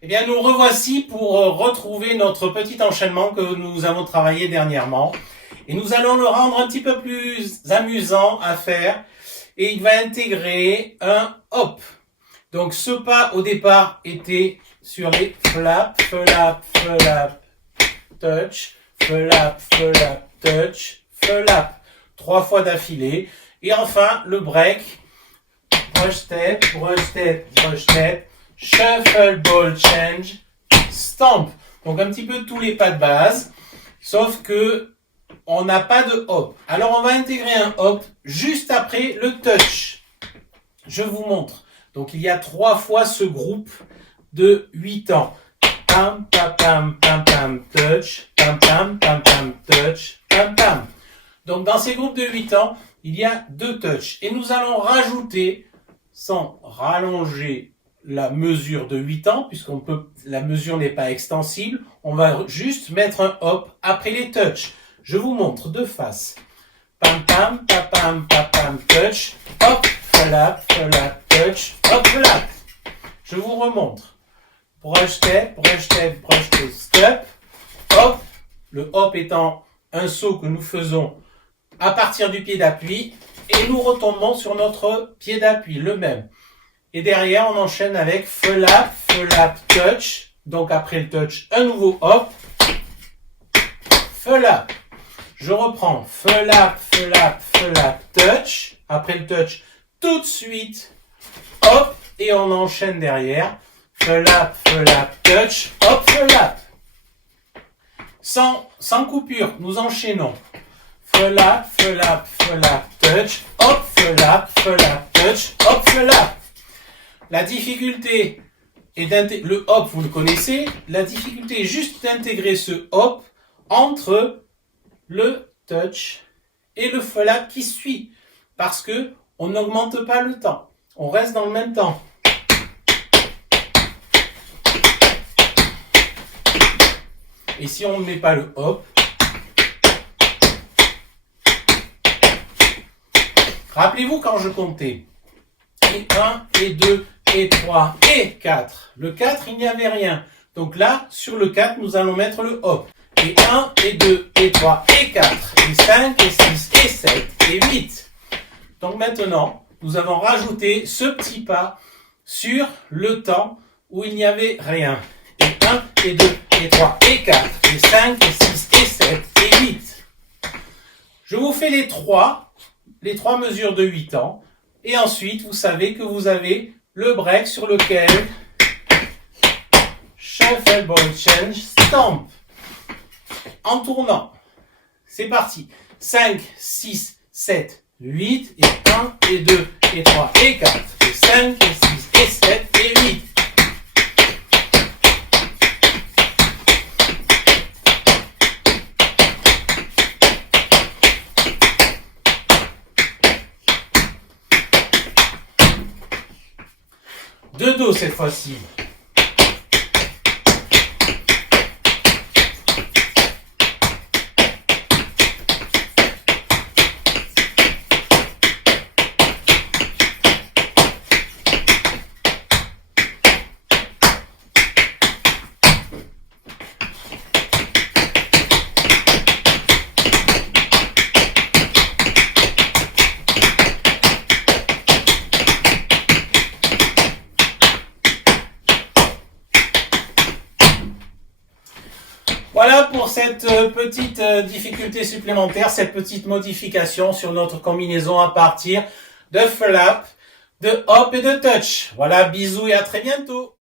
Eh bien, nous revoici pour retrouver notre petit enchaînement que nous avons travaillé dernièrement. Et nous allons le rendre un petit peu plus amusant à faire. Et il va intégrer un hop. Donc, ce pas au départ était sur les flap, flap, flap, touch, flap, flap, touch, flap. 3 fois d'affilée. Et enfin, le break. Brush step, brush step, brush step. Shuffle, ball change, stamp. Donc un petit peu tous les pas de base, sauf que on n'a pas de hop. Alors on va intégrer un hop juste après le touch. Je vous montre. Donc il y a 3 fois ce groupe de 8 temps. Pam, pam, pam, pam, pam, touch, pam, pam, pam, pam, touch, pam, pam. Donc dans ces groupes de 8 temps, il y a 2 touches. Et nous allons rajouter, sans rallonger la mesure de 8 temps, puisqu'on peut, la mesure n'est pas extensible, on va juste mettre un hop après les touches. Je vous montre de face. Pam pam, pam pam, pam pam, touch, hop, flap, flap, touch, hop, flap. Je vous remontre. Brush step, brush step, brush step, step, hop. Le hop étant un saut que nous faisons à partir du pied d'appui, et nous retombons sur notre pied d'appui, le même. Et derrière, on enchaîne avec flap, flap, touch. Donc après le touch, un nouveau hop. Flap. Je reprends. Flap, flap, flap, touch. Après le touch, tout de suite, hop. Et on enchaîne derrière. Flap, flap, touch, hop, flap. Sans coupure, nous enchaînons. Flap, flap, flap, touch, hop, flap, flap, touch, hop, flap. La difficulté est d'intégrer le hop, vous le connaissez. La difficulté est juste d'intégrer ce hop entre le touch et le flap qui suit. Parce que on n'augmente pas le temps. On reste dans le même temps. Et si on ne met pas le hop, rappelez-vous quand je comptais. Et 1, et 2, et 3, et 4. Le 4, il n'y avait rien. Donc là, sur le 4, nous allons mettre le hop. Et 1, et 2, et 3, et 4, et 5, et 6, et 7, et 8. Donc maintenant, nous avons rajouté ce petit pas sur le temps où il n'y avait rien. Et 1, et 2, et 3, et 4, et 5, et 6, et 7, et 8. Je vous fais les trois mesures de 8 temps. Et ensuite, vous savez que vous avez le break sur lequel shuffle, ball change, stamp. En tournant. C'est parti. 5, 6, 7, 8, et 1, et 2, et 3, et 4, et 5, et 6, et 7, et 8. De dos cette fois-ci. Voilà pour cette petite difficulté supplémentaire, cette petite modification sur notre combinaison à partir de flap, de hop et de touch. Voilà, bisous et à très bientôt.